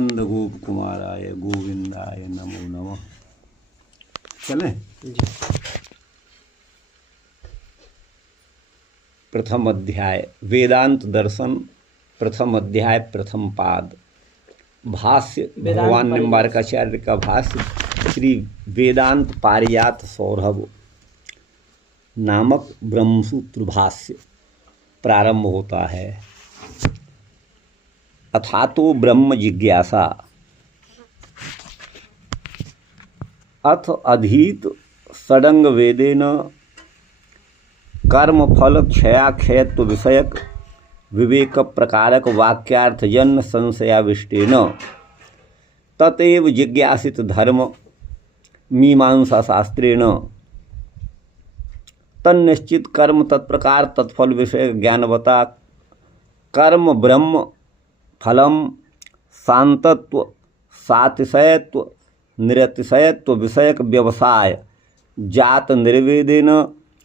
नंद गोप कुमाराय गोविंदाय नमो नमः। चलें जी। प्रथम अध्याय वेदांत दर्शन, प्रथम अध्याय प्रथम पाद। भाष्य भगवान निम्बारकाचार्य का भाष्य श्री वेदांत पारिजात सौरभ नामक ब्रह्मसूत्र भाष्य प्रारंभ होता है। अथातो ब्रह्म जिज्ञासा अथ अधीत षडंग वेदेन कर्म फल क्षयाक्षयत्व विषयक विवेक प्रकारक वाक्यार्थ जन्य संशयाविष्टेन ततएव जिज्ञासित धर्म मीमांसा शास्त्रेण तन्निश्चित कर्म तत्प्रकार तत्फल विषय ज्ञानवता कर्म ब्रह्म फलम शांतत्व सातिशयत्व निरतिशयत्व विषयक व्यवसाय जात निर्वेदेन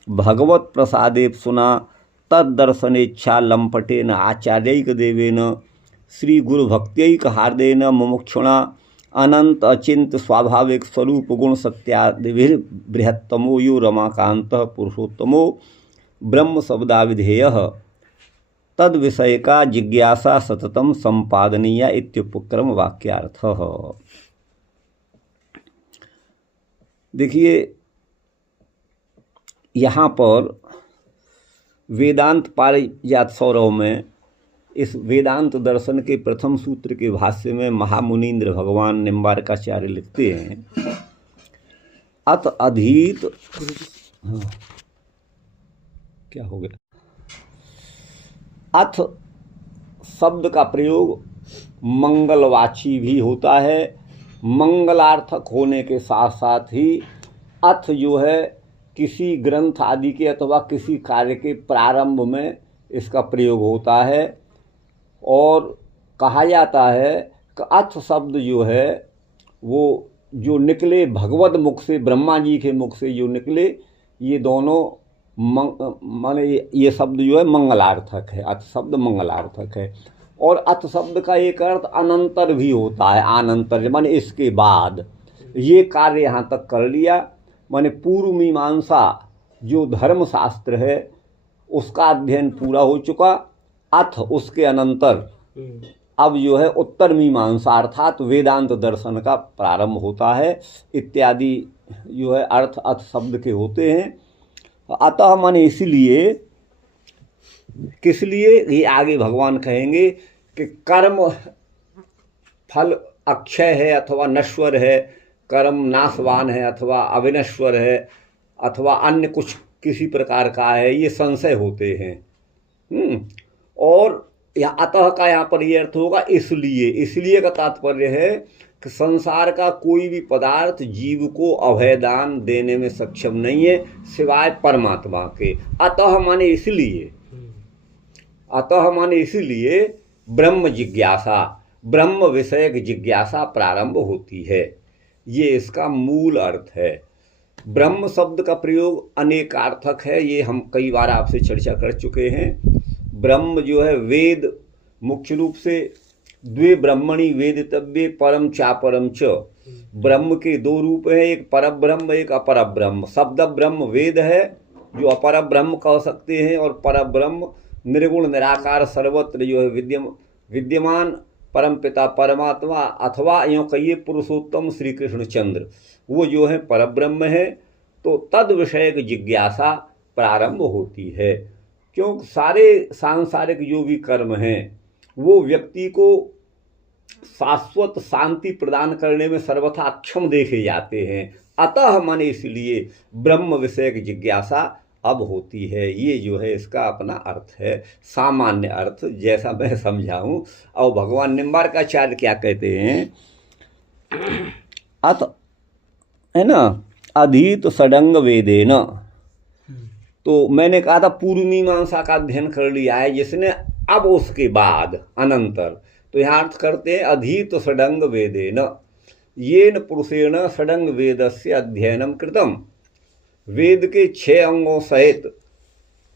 भगवत प्रसादे सुना तद्दर्शनेच्छा लंपटेन आचार्यैक देवेन श्री गुरु भक्त्यैक हार्देन मुमुक्षुणा अनंत अचिंत स्वाभाविक स्वरूप गुण सत्यादिभिर बृहत्तमो यो रमाकांतः पुरुषोत्तमो ब्रह्म शब्दाविधेयः तद विषय का जिज्ञासा सततम संपादनीय इत्युपक्रम वाक्यार्थः। देखिए यहाँ पर वेदांत पारिजात सौरभ में इस वेदांत दर्शन के प्रथम सूत्र के भाष्य में महामुनीन्द्र भगवान निम्बारकाचार्य लिखते हैं अत अधीत क्या हो गया। अथ शब्द का प्रयोग मंगलवाची भी होता है, मंगलार्थक होने के साथ साथ ही अथ जो है किसी ग्रंथ आदि के अथवा किसी कार्य के प्रारंभ में इसका प्रयोग होता है। और कहा जाता है कि अथ शब्द जो है वो जो निकले भगवत मुख से, ब्रह्मा जी के मुख से जो निकले, ये दोनों माने ये शब्द जो है मंगलार्थक है। अथ शब्द मंगलार्थक है। और अथ शब्द का एक अर्थ अनंतर भी होता है, अनंतर माने इसके बाद। ये कार्य यहाँ तक कर लिया, माने पूर्व मीमांसा जो धर्मशास्त्र है उसका अध्ययन पूरा हो चुका। अथ उसके अनंतर अब जो है उत्तर मीमांसा अर्थात वेदांत दर्शन का प्रारंभ होता है इत्यादि जो है अर्थ अथ शब्द के होते हैं। अतः माने इसलिए, किस लिए, ये आगे भगवान कहेंगे कि कर्म फल अक्षय है अथवा नश्वर है, कर्म नाशवान है अथवा अविनश्वर है अथवा अन्य कुछ किसी प्रकार का है, ये संशय होते हैं। और यहाँ अतः का यहाँ पर ये अर्थ होगा इसलिए। इसलिए का तात्पर्य है कि संसार का कोई भी पदार्थ जीव को अभयदान देने में सक्षम नहीं है सिवाय परमात्मा के। अतः माने इसलिए, अतः माने इसलिए ब्रह्म जिज्ञासा, ब्रह्म विषयक जिज्ञासा प्रारंभ होती है। ये इसका मूल अर्थ है। ब्रह्म शब्द का प्रयोग अनेकार्थक है, ये हम कई बार आपसे चर्चा कर चुके हैं। ब्रह्म जो है वेद, मुख्य रूप से द्वे ब्रह्मणि वेदितव्ये परम चापरम च। ब्रह्म के दो रूप हैं, एक परब्रह्म एक अपरब्रह्म। शब्द ब्रह्म वेद है जो अपरब्रह्म कह सकते हैं, और परब्रह्म निर्गुण निराकार सर्वत्र जो है विद्यमान परम पिता परमात्मा अथवा यूँ कहिए पुरुषोत्तम श्री कृष्णचंद्र, वो जो है परब्रह्म है। तो तद विषयक जिज्ञासा प्रारंभ होती है, क्योंकि सारे सांसारिक जो भी कर्म हैं वो व्यक्ति को शाश्वत शांति प्रदान करने में सर्वथा अक्षम देखे जाते हैं। अतः माने इसलिए ब्रह्म विषयक जिज्ञासा अब होती है। ये जो है इसका अपना अर्थ है, सामान्य अर्थ जैसा मैं समझाऊं। और भगवान निम्बारकाचार्य क्या कहते हैं, अथ है ना अधीत षडंग वेदेन। तो मैंने कहा था पूर्व मीमांसा का अध्ययन कर लिया है जिसने, अब उसके बाद अनंतर। तो यहाँ अर्थ करते हैं अधीत षडंग वेदेन येन पुरुषेण षडंग वेदस्य अध्ययनम कृतम। वेद के 6 अंगों सहित,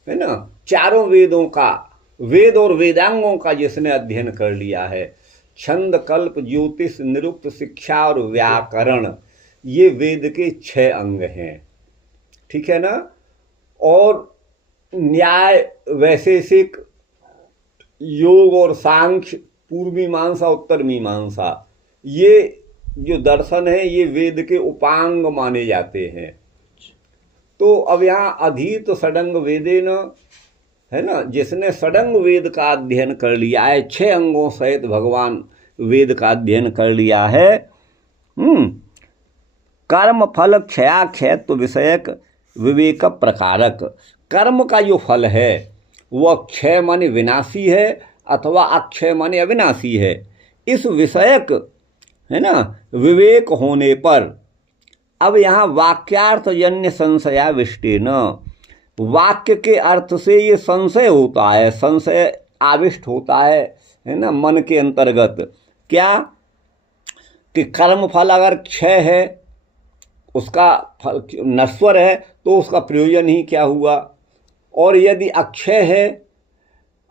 है ना, चारों वेदों का, वेद और वेदांगों का जिसने अध्ययन कर लिया है, छंद, कल्प, ज्योतिष, निरुक्त, शिक्षा और व्याकरण, ये वेद के 6 अंग हैं। ठीक है ना। और न्याय, वैशेषिक, योग और सांख्य, पूर्व मीमांसा, उत्तर मीमांसा, ये जो दर्शन है ये वेद के उपांग माने जाते हैं। तो अब यहाँ अधीत षडंग वेदेन, है ना, जिसने षडंग वेद का अध्ययन कर लिया है, 6 अंगों सहित भगवान वेद का अध्ययन कर लिया है, कर्म फल क्षयाक्षयत्व विषयक विवेक प्रकारक, कर्म का जो फल है वह क्षय माने विनाशी है अथवा अक्षय माने अविनाशी है। इस विषयक, है ना, विवेक होने पर अब यहाँ वाक्यार्थजन्य संशयाविष्टेन, वाक्य के अर्थ से ये संशय होता है, संशय आविष्ट होता है ना, मन के अंतर्गत। क्या कि कर्म फल अगर क्षय है, उसका फल नश्वर है, तो उसका प्रयोजन ही क्या हुआ। और यदि अक्षय है,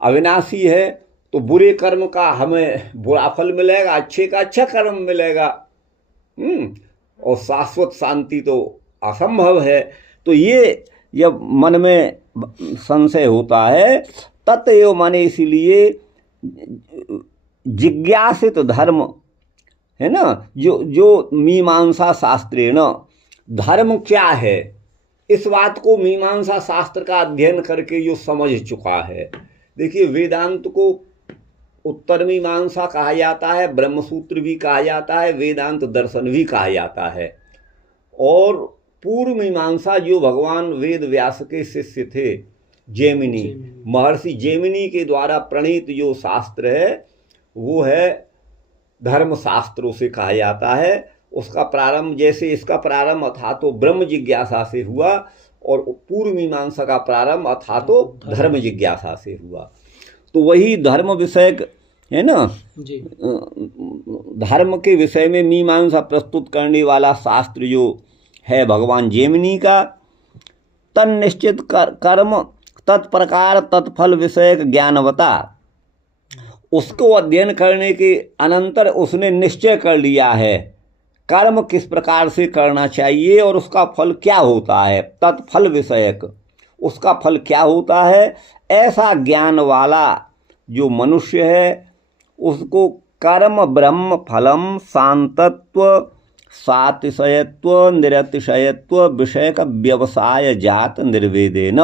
अविनाशी है, तो बुरे कर्म का हमें बुरा फल मिलेगा, अच्छे का अच्छा कर्म मिलेगा। और शाश्वत शांति तो असंभव है। तो ये जब मन में संशय होता है, तत्एव माने इसीलिए जिज्ञासित धर्म, है ना, जो मीमांसा शास्त्रेण, धर्म क्या है, इस बात को मीमांसा शास्त्र का अध्ययन करके जो समझ चुका है। देखिए, वेदांत को उत्तर मीमांसा कहा जाता है, ब्रह्मसूत्र भी कहा जाता है, वेदांत दर्शन भी कहा जाता है। और पूर्व मीमांसा जो भगवान वेद व्यास के शिष्य थे, जैमिनी, महर्षि जैमिनी के द्वारा प्रणीत जो शास्त्र है वो है धर्म शास्त्रों से कहा जाता है। उसका प्रारंभ, जैसे इसका प्रारंभ अथा तो ब्रह्म जिज्ञासा से हुआ, और पूर्व मीमांसा का प्रारंभ अथा तो धर्म जिज्ञासा से हुआ। तो वही धर्म विषयक, है ना, धर्म के विषय में मीमांसा प्रस्तुत करने वाला शास्त्र जो है भगवान जैमिनी का, तन्निश्चित कर्म तत्प्रकार तत्फल विषयक ज्ञानवता, उसको अध्ययन करने के अनंतर उसने निश्चय कर लिया है कर्म किस प्रकार से करना चाहिए और उसका फल क्या होता है, तत्फल विषयक, उसका फल क्या होता है, ऐसा ज्ञान वाला जो मनुष्य है उसको कर्म ब्रह्म फलम शांतत्व सातिशयत्व निरतिशयत्व विषय का व्यवसाय जात निर्वेदेन।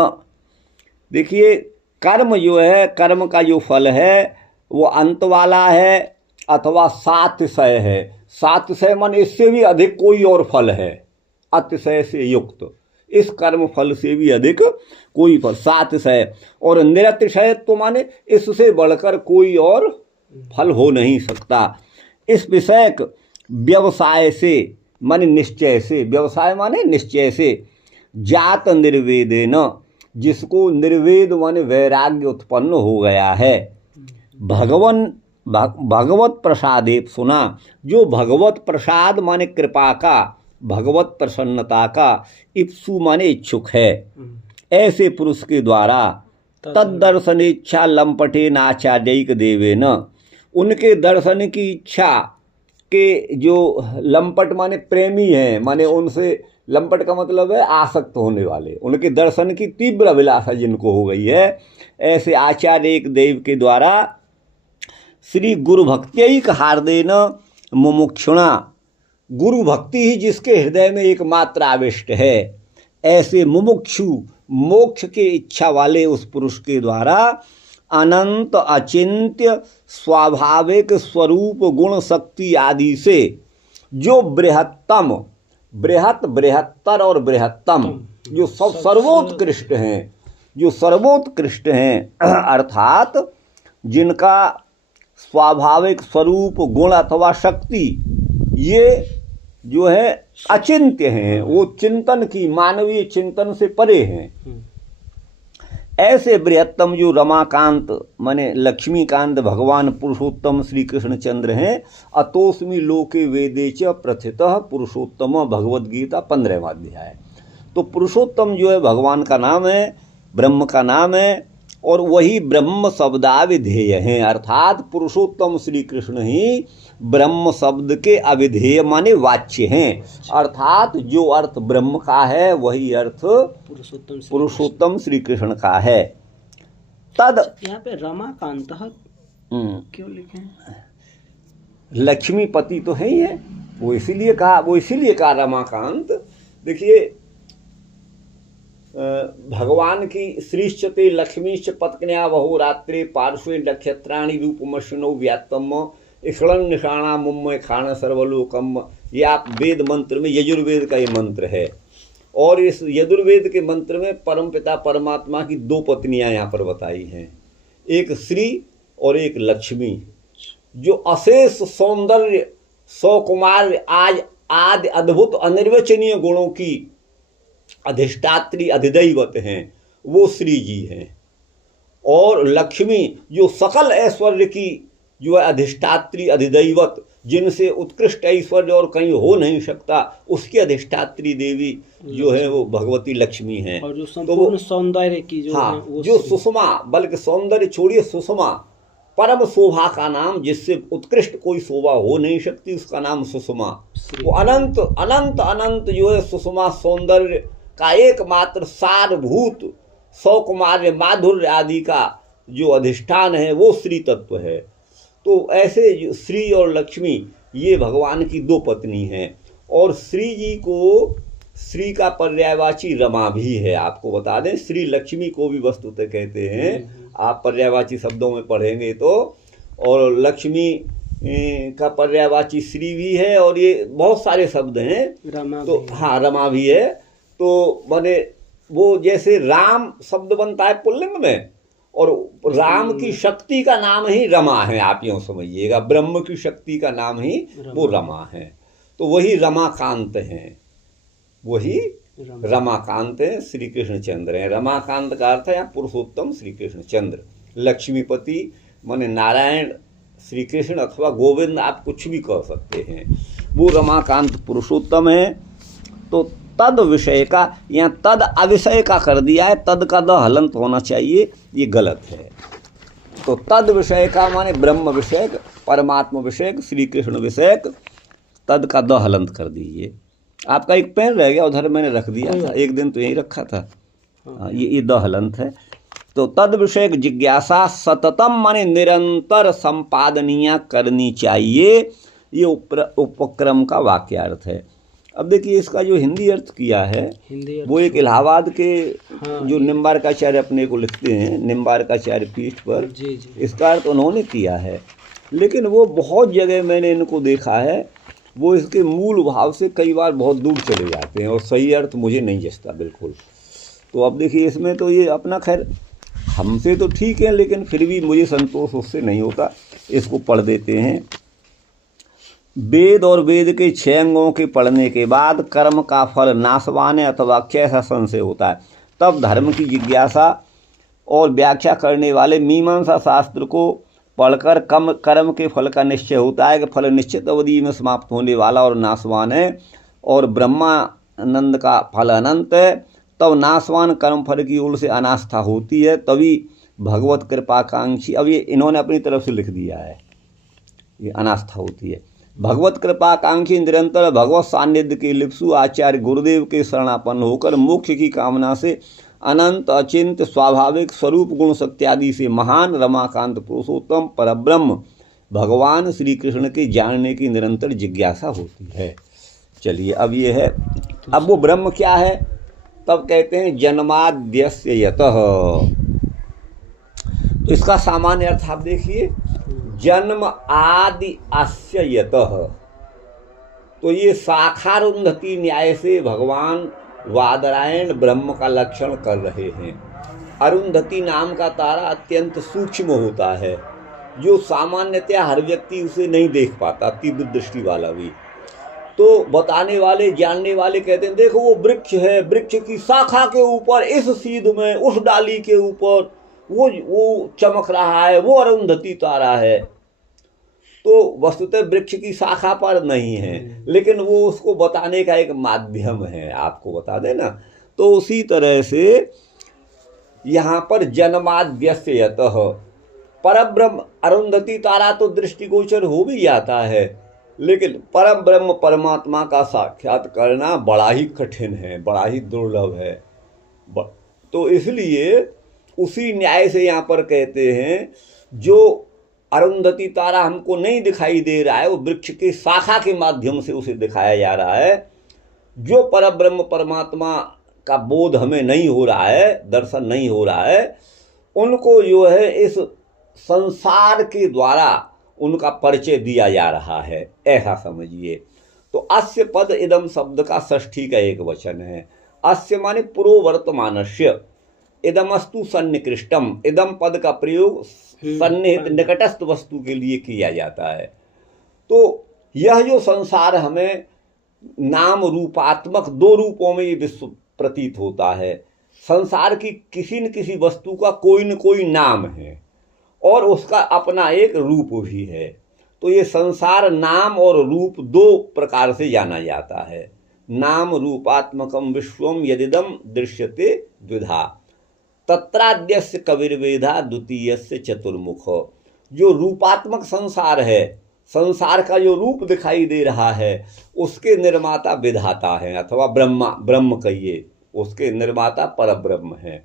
देखिए, कर्म जो है, कर्म का जो फल है वो अंत वाला है अथवा सातिशय है। सातिशय मन इससे भी अधिक कोई और फल है, अतिशय से युक्त, इस कर्म फल से भी अधिक कोई फल, सातिशय। और निरतिशयत्व माने इससे बढ़कर कोई और फल हो नहीं सकता। इस विषयक व्यवसाय से माने निश्चय से, व्यवसाय माने निश्चय से, जात निर्वेदेन, जिसको निर्वेद माने वैराग्य उत्पन्न हो गया है। भगवत प्रसादे, सुना, जो भगवत प्रसाद माने कृपा का, भगवत प्रसन्नता का, इप्सु माने इच्छुक है, ऐसे पुरुष के द्वारा तद्दर्शन इच्छा लंपटे नाचार्यिक देवेन, उनके दर्शन की इच्छा के जो लंपट माने प्रेमी हैं, माने उनसे, लंपट का मतलब है आसक्त होने वाले, उनके दर्शन की तीव्र अभिलाषा जिनको हो गई है, ऐसे आचार्य एक देव के द्वारा श्री गुरु भक्त्यैक हार्देन मुमुक्षुणा, गुरु भक्ति ही जिसके हृदय में एकमात्र आविष्ट है, ऐसे मुमुक्षु मोक्ष के इच्छा वाले उस पुरुष के द्वारा अनंत अचिंत्य स्वाभाविक स्वरूप गुण शक्ति आदि से जो बृहत्तम, बृहत, बृहत्तर और बृहत्तम, जो सब सर्वोत्कृष्ट हैं, जो सर्वोत्कृष्ट हैं, अर्थात जिनका स्वाभाविक स्वरूप गुण अथवा शक्ति ये जो है अचिंत्य हैं, वो चिंतन की, मानवीय चिंतन से परे हैं, ऐसे बृहत्तम जो रमाकांत माने लक्ष्मीकांत भगवान पुरुषोत्तम श्री कृष्णचंद्र हैं। अतोस्मि लोके वेदे च प्रथितः पुरुषोत्तम, भगवद गीता 15वां अध्याय। तो पुरुषोत्तम जो है भगवान का नाम है, ब्रह्म का नाम है, और वही ब्रह्म शब्दाविधेय हैं, अर्थात पुरुषोत्तम श्री कृष्ण ही ब्रह्म शब्द के अविधेय माने वाच्य हैं, अर्थात जो अर्थ ब्रह्म का है वही अर्थ पुरुषोत्तम श्री कृष्ण का है। तद यहाँ पे रमाकांत क्यों लिखे हैं? लक्ष्मीपति तो है ही है, वो इसीलिए कहा रमाकांत। देखिए भगवान की श्रीश्चते लक्ष्मीश्च पत्कन्या बहु रात्रे पार्श्वे नक्षत्राणि रूपमश्विनो व्यात्तम इक्षण निषाणा मुम्मय खाण सर्वलोकम, ये आप वेद मंत्र में यजुर्वेद का ये मंत्र है। और इस यजुर्वेद के मंत्र में परमपिता परमात्मा की दो पत्नियां यहाँ पर बताई हैं, एक श्री और एक लक्ष्मी, जो अशेष सौंदर्य सौकुमार आज आदि अद्भुत अनिर्वचनीय गुणों की अधिष्ठात्री अधिदैवत हैं, वो श्री जी हैं। और लक्ष्मी जो सकल ऐश्वर्य की जो है अधिष्ठात्री अधिदैवत, जिनसे उत्कृष्ट ऐश्वर्य और कहीं हो नहीं सकता, उसकी अधिष्ठात्री देवी जो है वो भगवती लक्ष्मी हैं। और जो संपूर्ण सौंदर्य की जो हाँ, है वो जो सुषमा, बल्कि सौंदर्य छोड़िए, सुषमा परम शोभा का नाम, जिससे उत्कृष्ट कोई शोभा हो नहीं सकती, उसका नाम सुषमा। वो अनंत अनंत अनंत जो है सुषमा सौंदर्य का एकमात्र सारभूत सौकुमार्य माधुर्य आदि का जो अधिष्ठान है वो श्री तत्व है। तो ऐसे श्री और लक्ष्मी ये भगवान की दो पत्नी हैं। और श्री जी को, श्री का पर्यायवाची रमा भी है, आपको बता दें, श्री लक्ष्मी को भी वस्तुतः कहते हैं, आप पर्यायवाची शब्दों में पढ़ेंगे तो। और लक्ष्मी का पर्यायवाची श्री भी है, और ये बहुत सारे शब्द हैं, तो हाँ रमा भी है। तो माने वो जैसे राम शब्द बनता है पुल्लिंग में, और राम की शक्ति का नाम ही रमा है, आप यूँ समझिएगा, ब्रह्म की शक्ति का नाम ही वो रमा है। तो वही रमाकांत हैं, वही रमाकांत है, श्री कृष्ण चंद्र हैं। रमाकांत का अर्थ है यहाँ पुरुषोत्तम श्री कृष्ण चंद्र। लक्ष्मीपति माने नारायण श्री कृष्ण अथवा गोविंद, आप कुछ भी कह सकते हैं, वो रमाकांत पुरुषोत्तम है। तो तद विषय का, यहाँ तद अविषय का कर दिया है, तद का द हलंत होना चाहिए, ये गलत है। तो तद विषय का माने ब्रह्म विषयक, परमात्मा विषयक, श्री कृष्ण विषयक, तद का द हलंत कर दीजिए। आपका एक पेन रह गया उधर, मैंने रख दिया था, एक दिन तो यहीं रखा था, ये द हलंत है। तो तद विषयक जिज्ञासा सततम माने निरंतर संपादनीय करनी चाहिए, ये उपक्रम का वाक्यार्थ है। अब देखिए इसका जो हिंदी अर्थ किया है वो एक इलाहाबाद के जो निम्बारकाचार्य अपने को लिखते हैं, निम्बारकाचार्य पीठ पर, इसका अर्थ उन्होंने किया है। लेकिन वो बहुत जगह मैंने इनको देखा है, वो इसके मूल भाव से कई बार बहुत दूर चले जाते हैं और सही अर्थ मुझे नहीं जचता बिल्कुल। तो अब देखिए इसमें तो ये अपना, खैर हमसे तो ठीक है, लेकिन फिर भी मुझे संतोष उससे नहीं होता, इसको पढ़ देते हैं। वेद और वेद के 6 अंगों के पढ़ने के बाद कर्म का फल नाशवान है अथवा कैसा संशय होता है, तब धर्म की जिज्ञासा और व्याख्या करने वाले मीमांसा शास्त्र को पढ़कर कर्म के फल का निश्चय होता है कि फल निश्चित अवधि में समाप्त होने वाला और नाशवान है, और ब्रह्मानंद का फल अनंत है। तब नाशवान कर्म फल की ओर से अनास्था होती है, तभी भगवत कृपाकांक्षी, अब ये इन्होंने अपनी तरफ से लिख दिया है, ये अनास्था होती है। भगवत कृपाकांक्षी निरंतर भगवत सान्निध्य के लिप्सु आचार्य गुरुदेव के शरणापन्न होकर मोक्ष की कामना से अनंत अचिंत स्वाभाविक स्वरूप गुण सत्यादि से महान रमाकांत पुरुषोत्तम परब्रह्म भगवान श्री कृष्ण के जानने की निरंतर जिज्ञासा होती है। चलिए अब ये है, अब वो ब्रह्म क्या है, तब कहते हैं जन्माद्यस्य यतः। तो इसका सामान्य अर्थ आप देखिए, जन्म आदि अस्य यतः। तो ये शाखारुंधति न्याय से भगवान वादरायण ब्रह्म का लक्षण कर रहे हैं। अरुंधति नाम का तारा अत्यंत सूक्ष्म होता है, जो सामान्यतया हर व्यक्ति उसे नहीं देख पाता, तीव्र दृष्टि वाला भी। तो बताने वाले जानने वाले कहते हैं देखो वो वृक्ष है, वृक्ष की शाखा के ऊपर इस सीध में उस डाली के ऊपर वो चमक रहा है, वो अरुंधति तारा है। तो वस्तुतः वृक्ष की शाखा पर नहीं है, लेकिन वो उसको बताने का एक माध्यम है, आपको बता देना। तो उसी तरह से यहाँ पर जन्माद्यस्य यतः परब्रह्म, अरुंधति तारा तो दृष्टिगोचर हो भी जाता है, लेकिन परम ब्रह्म परमात्मा का साक्षात करना बड़ा ही कठिन है, बड़ा ही दुर्लभ है। तो इसलिए उसी न्याय से यहाँ पर कहते हैं जो अरुंधति तारा हमको नहीं दिखाई दे रहा है, वो वृक्ष की शाखा के माध्यम से उसे दिखाया जा रहा है। जो परब्रह्म परमात्मा का बोध हमें नहीं हो रहा है, दर्शन नहीं हो रहा है, उनको जो है इस संसार के द्वारा उनका परिचय दिया जा रहा है, ऐसा समझिए। तो अस्य पद इदम शब्द का षष्ठी का एक वचन है। अस्य माने पुरोवर्तमानस्य, इदमस्तु सन्निकृष्टम, इदम पद का प्रयोग सन्निहित निकटस्थ वस्तु के लिए किया जाता है। तो यह जो संसार हमें नाम रूपात्मक दो रूपों में ये विश्व प्रतीत होता है। संसार की किसी न किसी वस्तु का कोई न कोई नाम है और उसका अपना एक रूप भी है। तो ये संसार नाम और रूप दो प्रकार से जाना जाता है। नाम रूपात्मकम विश्वम यदिदम दृश्यते द्विधा, तत्राद्यस्य कविर्वेदा द्वितीयस्य चतुर्मुख। जो रूपात्मक संसार है, संसार का जो रूप दिखाई दे रहा है, उसके निर्माता विधाता है अथवा ब्रह्म कहिए, उसके निर्माता परब्रह्म है।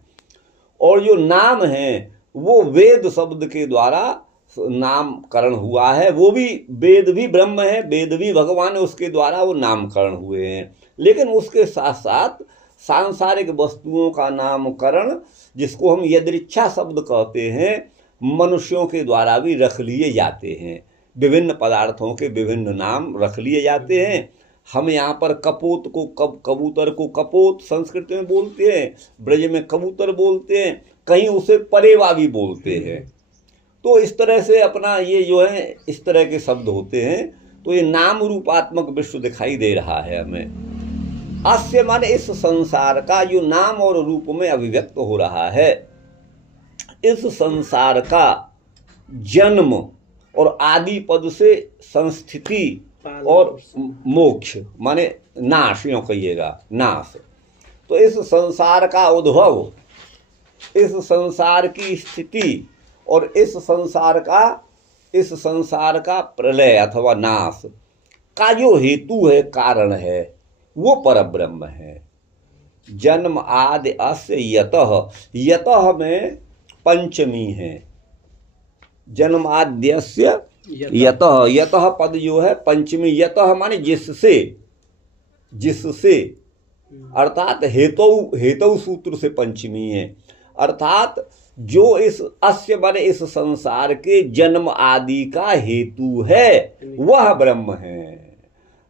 और जो नाम है वो वेद शब्द के द्वारा नामकरण हुआ है, वो भी वेद भी ब्रह्म है, वेद भी भगवान है, उसके द्वारा वो नामकरण हुए हैं। लेकिन उसके साथ साथ सांसारिक वस्तुओं का नामकरण, जिसको हम यदृच्छा शब्द कहते हैं, मनुष्यों के द्वारा भी रख लिए जाते हैं। विभिन्न पदार्थों के विभिन्न नाम रख लिए जाते हैं। हम यहाँ पर कपोत को कबूतर को कपोत संस्कृत में बोलते हैं, ब्रज में कबूतर बोलते हैं, कहीं उसे परेवा भी बोलते हैं। तो इस तरह से अपना ये जो है इस तरह के शब्द होते हैं। तो ये नाम रूपात्मक विश्व दिखाई दे रहा है हमें। अस्य माने इस संसार का जो नाम और रूप में अभिव्यक्त हो रहा है, इस संसार का जन्म और आदि पद से संस्थिति और मोक्ष माने नाश, यूँ कहिएगा नाश। तो इस संसार का उद्भव, इस संसार की स्थिति और इस संसार का प्रलय अथवा नाश का जो हेतु है, कारण है, वो परब्रह्म है। जन्म आदि अस्य यतः, यतः में पंचमी है। जन्माद्यस्य यतः, यतः पद जो है पंचमी, यतः माने जिससे, जिससे अर्थात हेतु सूत्र से पंचमी है। अर्थात जो इस अस्य माने इस संसार के जन्म आदि का हेतु है, वह ब्रह्म है।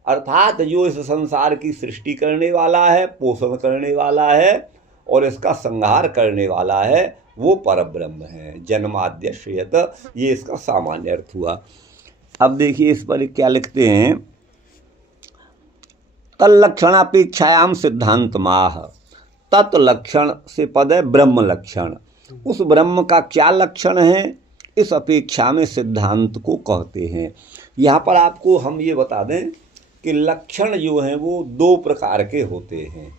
अर्थात जो इस संसार की सृष्टि करने वाला है, पोषण करने वाला है और इसका संहार करने वाला है, वो परब्रह्म है। जन्माद्यश्यत, ये इसका सामान्य अर्थ हुआ। अब देखिए इस पर क्या लिखते हैं, तल्लक्षणापेक्षायाम सिद्धांत माह। तत्लक्षण से पद है ब्रह्म लक्षण। उस ब्रह्म का क्या लक्षण है, इस अपेक्षा में सिद्धांत को कहते हैं। यहाँ पर आपको हम ये बता दें कि लक्षण जो हैं वो दो प्रकार के होते हैं,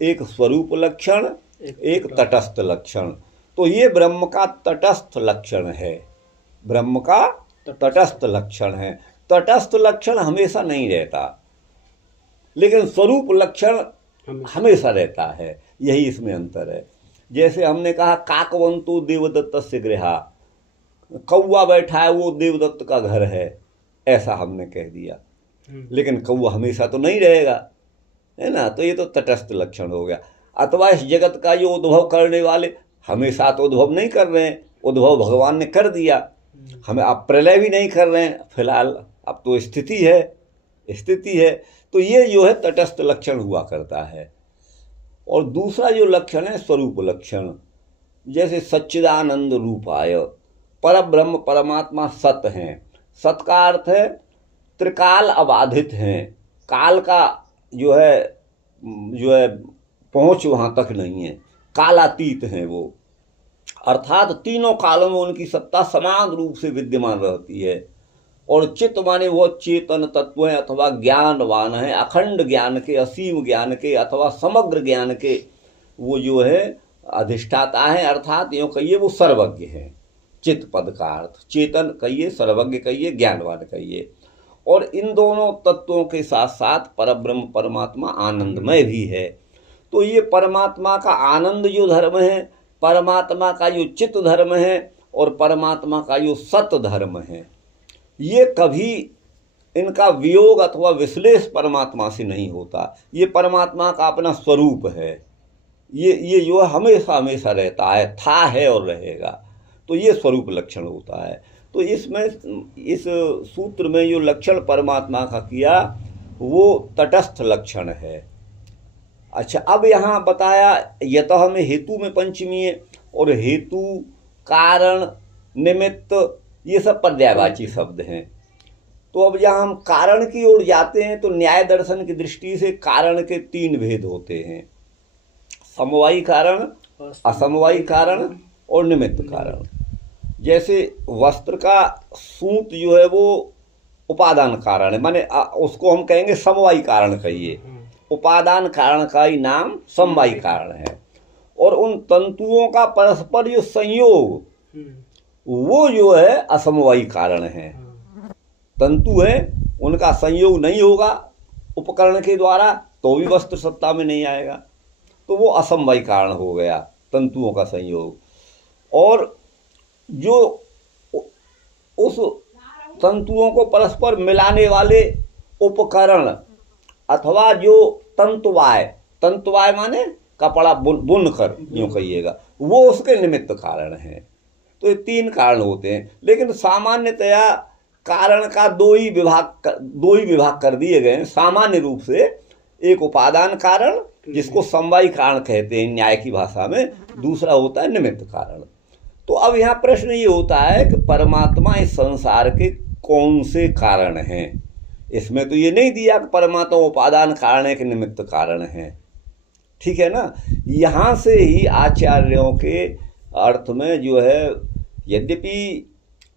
एक स्वरूप लक्षण, एक तटस्थ लक्षण। तो ये ब्रह्म का तटस्थ लक्षण है, ब्रह्म का तटस्थ लक्षण है। तटस्थ लक्षण हमेशा नहीं रहता, लेकिन स्वरूप लक्षण हमेशा रहता है। यही इसमें अंतर है। जैसे हमने कहा काकवंतो देवदत्त से गृहा, कौवा बैठा है वो देवदत्त का घर है, ऐसा हमने कह दिया। लेकिन कौवा हमेशा तो नहीं रहेगा, है ना। तो ये तो तटस्थ लक्षण हो गया। अथवा इस जगत का जो उद्भव करने वाले हमेशा तो उद्भव नहीं कर रहे हैं, उद्भव भगवान ने कर दिया, हमें अब प्रलय भी नहीं कर रहे हैं फिलहाल, अब तो स्थिति है, स्थिति है। तो ये जो है तटस्थ लक्षण हुआ करता है। और दूसरा जो लक्षण है स्वरूप लक्षण, जैसे सच्चिदानंद रूपाय, परब्रह्म परमात्मा सत हैं। सत का अर्थ है त्रिकाल अबाधित हैं, काल का जो है पहुँच वहाँ तक नहीं है, कालातीत हैं वो। अर्थात तीनों कालों में उनकी सत्ता समान रूप से विद्यमान रहती है। और चित्त माने वो चेतन तत्व हैं अथवा ज्ञानवान हैं, अखंड ज्ञान के, असीम ज्ञान के अथवा समग्र ज्ञान के वो जो है अधिष्ठाता है, अर्थात यूँ कहिए वो सर्वज्ञ है। चित्त पद का अर्थ चेतन कहिए, सर्वज्ञ कहिए, ज्ञानवान कहिए। और इन दोनों तत्वों के साथ साथ परब्रह्म परमात्मा आनंदमय भी है। तो ये परमात्मा का आनंद जो धर्म है, परमात्मा का जो चित्त धर्म है और परमात्मा का जो सत धर्म है, ये कभी इनका वियोग अथवा विश्लेष परमात्मा से नहीं होता। ये परमात्मा का अपना स्वरूप है। ये जो हमेशा हमेशा रहता है, था, है और रहेगा। तो ये स्वरूप लक्षण होता है। तो इसमें इस सूत्र में जो लक्षण परमात्मा का किया वो तटस्थ लक्षण है। अच्छा, अब यहाँ बताया यतः में हेतु में पंचमी है, और हेतु, कारण, निमित्त ये सब पर्यायवाची शब्द हैं। तो अब जहाँ हम कारण की ओर जाते हैं तो न्याय दर्शन की दृष्टि से कारण के 3 भेद होते हैं: समवायी कारण, असमवायी कारण और निमित्त कारण। जैसे वस्त्र का सूत जो है वो उपादान कारण है, माने उसको हम कहेंगे समवायी कारण कहिए। उपादान कारण का ही नाम समवायी कारण है। और उन तंतुओं का परस्पर जो संयोग वो जो है असमवायी कारण है। तंतु है, उनका संयोग नहीं होगा उपकरण के द्वारा तो भी वस्त्र सत्ता में नहीं आएगा, तो वो असमवायी कारण हो गया, तंतुओं का संयोग। और जो उस तंतुओं को परस्पर मिलाने वाले उपकरण अथवा जो तंतुवाय माने कपड़ा बुन कर यूँ कहिएगा, वो उसके निमित्त कारण हैं। तो ये 3 कारण होते हैं। लेकिन सामान्यतया कारण का दो ही विभाग कर दिए गए हैं सामान्य रूप से। एक उपादान कारण जिसको समवायी कारण कहते हैं न्याय की भाषा में, दूसरा होता है निमित्त कारण। तो अब यहाँ प्रश्न ये होता है कि परमात्मा इस संसार के कौन से कारण हैं। इसमें तो ये नहीं दिया कि परमात्मा उपादान कारण है कि निमित्त कारण है, ठीक है ना। यहाँ से ही आचार्यों के अर्थ में जो है, यद्यपि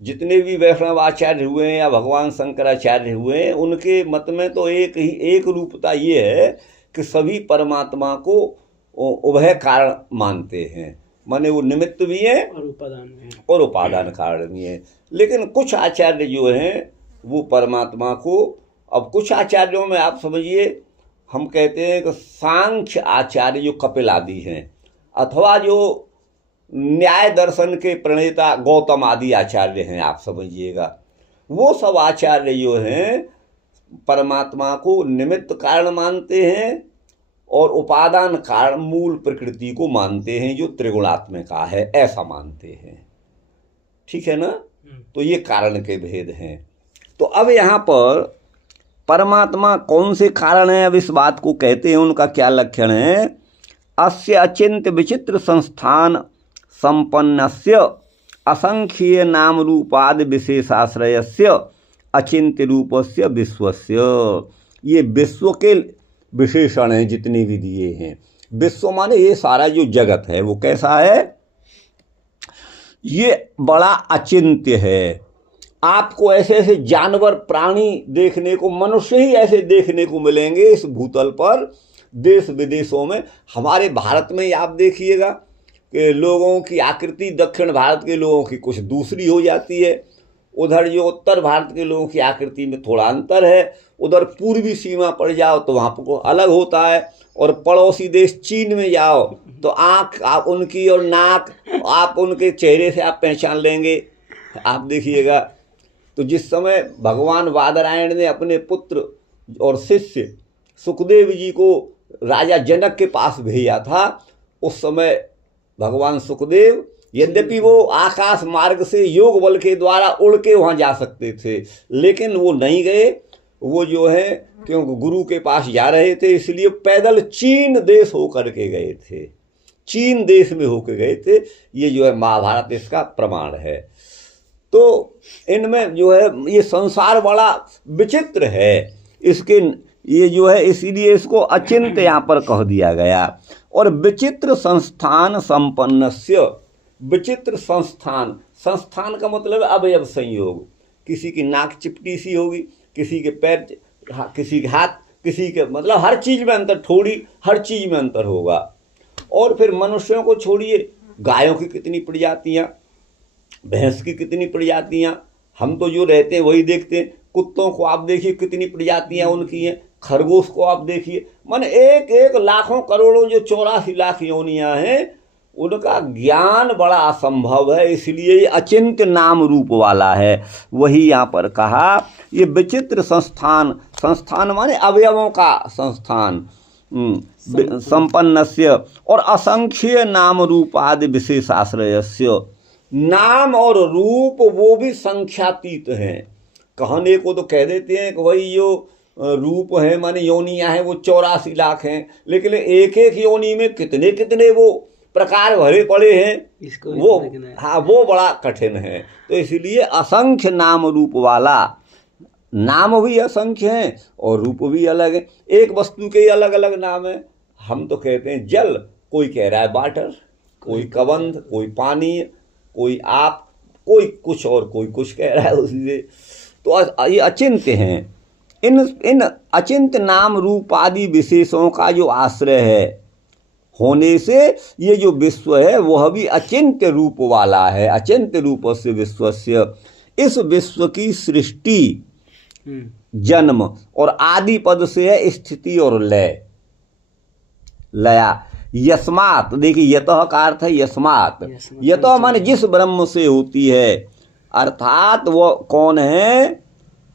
जितने भी वैष्णव आचार्य हुए हैं या भगवान शंकराचार्य हुए हैं, उनके मत में तो एक रूपता ये है कि सभी परमात्मा को उभय कारण मानते हैं, माने वो निमित्त भी है और उपादान कारण भी है। लेकिन कुछ आचार्य जो हैं वो परमात्मा को, अब कुछ आचार्यों में आप समझिए, हम कहते हैं कि सांख्य आचार्य जो कपिल आदि हैं, अथवा जो न्याय दर्शन के प्रणेता गौतम आदि आचार्य हैं, आप समझिएगा, वो सब आचार्य जो हैं परमात्मा को निमित्त कारण मानते हैं और उपादान कारण मूल प्रकृति को मानते हैं जो त्रिगुणात्मिका है, ऐसा मानते हैं, ठीक है ना। तो ये कारण के भेद हैं। तो अब यहाँ पर परमात्मा कौन से कारण है, अब इस बात को कहते हैं, उनका क्या लक्षण है। अस्य अचिंत्य विचित्र संस्थान संपन्नस्य असंख्य नाम रूपादि विशेषाश्रयस्य अचिंत्य रूपस्य विश्वस्य। ये विश्व के विशेषण हैं जितने भी दिए हैं। विश्व माने ये सारा जो जगत है वो कैसा है, ये बड़ा अचिंत्य है। आपको ऐसे ऐसे जानवर प्राणी देखने को, मनुष्य ही ऐसे देखने को मिलेंगे इस भूतल पर, देश विदेशों में। हमारे भारत में ही आप देखिएगा कि लोगों की आकृति दक्षिण भारत के लोगों की कुछ दूसरी हो जाती है, उधर जो उत्तर भारत के लोगों की आकृति में थोड़ा अंतर है, उधर पूर्वी सीमा पर जाओ तो वहाँ पर अलग होता है, और पड़ोसी देश चीन में जाओ तो आँख आप उनकी और नाक आप उनके चेहरे से आप पहचान लेंगे। आप देखिएगा, तो जिस समय भगवान वादरायण ने अपने पुत्र और शिष्य सुखदेव जी को राजा जनक के पास भेजा था, उस समय भगवान सुखदेव, यद्यपि वो आकाश मार्ग से योग बल के द्वारा उड़ के वहाँ जा सकते थे, लेकिन वो नहीं गए। वो जो है क्योंकि गुरु के पास जा रहे थे, इसलिए पैदल चीन देश होकर के गए थे, चीन देश में होकर गए थे। ये जो है महाभारत इसका प्रमाण है। तो इनमें जो है ये संसार बड़ा विचित्र है, इसके ये जो है इसीलिए इसको अचिंत्य यहाँ पर कह दिया गया। और विचित्र संस्थान संपन्नस्य, विचित्र संस्थान, संस्थान का मतलब है अवयव संयोग। किसी की नाक चिपटी सी होगी, किसी के पैर, किसी के हाथ, किसी के मतलब हर चीज़ में अंतर, थोड़ी हर चीज़ में अंतर होगा। और फिर मनुष्यों को छोड़िए, गायों की कितनी प्रजातियां, भैंस की कितनी प्रजातियां, हम तो जो रहते हैं वही देखते हैं। कुत्तों को आप देखिए कितनी प्रजातियां उनकी हैं, खरगोश को आप देखिए, माने एक एक लाखों करोड़ों जो 84 लाख योनियां हैं, उनका ज्ञान बड़ा असंभव है, इसलिए ये अचिंत्य नाम रूप वाला है। वही यहाँ पर कहा ये विचित्र संस्थान, संस्थान माने अवयवों का संस्थान, संपन्नस्य और असंख्य नाम रूपादि विशेषाश्रयस्य, नाम और रूप वो भी संख्यातीत हैं। कहने को तो कह देते हैं कि वही जो रूप है माने योनियां हैं वो 84 लाख हैं, लेकिन एक एक योनि में कितने कितने वो प्रकार भरे पड़े हैं, वो हाँ वो बड़ा कठिन है। तो इसलिए असंख्य नाम रूप वाला, नाम भी असंख्य हैं और रूप भी अलग है। एक वस्तु के अलग अलग नाम है। हम तो कहते हैं जल, कोई कह रहा है वाटर, कोई कबंध, कोई पानी, कोई आप, कोई कुछ और कोई कुछ कह रहा है उसी से। तो ये अचिंत्य हैं। इन अचिंत्य नाम रूप आदि विशेषों का जो आश्रय है होने से ये जो विश्व है वह भी अचिंत्य रूप वाला है। अचिंत्य रूप से विश्वस्य, इस विश्व की सृष्टि, जन्म और आदि पद से है स्थिति और लय, लया। यस्मात्, देखिए यतः का अर्थ है यस्मात्, यतः माने जिस ब्रह्म से होती है, अर्थात वो कौन है,